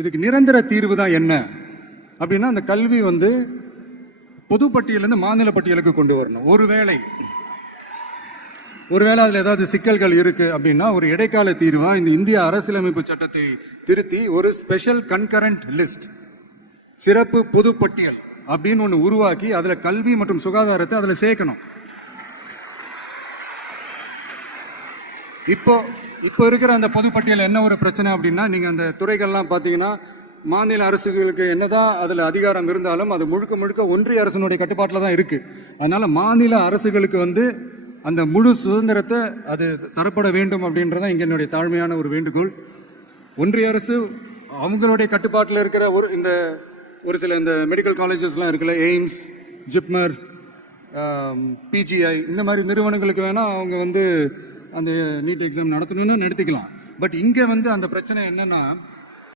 இதுக்கு நிரந்தர தீர்வு தான் என்ன அப்படின்னா, அந்த கல்வி வந்து பொது பட்டியலிருந்து மாநில பட்டியலுக்கு கொண்டு வரணும். ஒருவேளை அதில் ஏதாவது சிக்கல்கள் இருக்கு அப்படின்னா, ஒரு இடைக்கால தீர்வா இந்த இந்திய அரசியலமைப்பு சட்டத்தை திருத்தி ஒரு ஸ்பெஷல் கன்கரண்ட் லிஸ்ட், சிறப்பு பொது பட்டியல் அப்படின்னு ஒன்று உருவாக்கி அதுல கல்வி மற்றும் சுகாதாரத்தை அதுல சேர்க்கணும். இப்போ இருக்கிற அந்த பொதுப்பட்டியல் என்ன ஒரு பிரச்சனை அப்படின்னா, நீங்க அந்த துறைகள்லாம் பார்த்தீங்கன்னா, மாநில அரசுகளுக்கு என்னதான் அதுல அதிகாரம் இருந்தாலும் அது முழுக்க முழுக்க ஒன்றிய அரசினுடைய கட்டுப்பாட்டில் தான் இருக்கு. அதனால மாநில அரசுகளுக்கு வந்து அந்த முழு சுதந்திரத்தை அது தரப்பட வேண்டும் அப்படின்றதான் இங்க என்னுடைய தாழ்மையான ஒரு வேண்டுகோள். ஒன்றிய அரசு அவங்களுடைய கட்டுப்பாட்டில் இருக்கிற ஒரு சில இந்த மெடிக்கல் காலேஜஸ்லாம் இருக்குல்ல, எய்ம்ஸ், ஜிப்மர், பிஜிஐ, இந்த மாதிரி நிறுவனங்களுக்கு வேணா அவங்க வந்து அந்த நீட் எக்ஸாம் நடத்தணும்னு நடத்திக்கலாம். பட் இங்க வந்து அந்த பிரச்சனை என்னன்னா,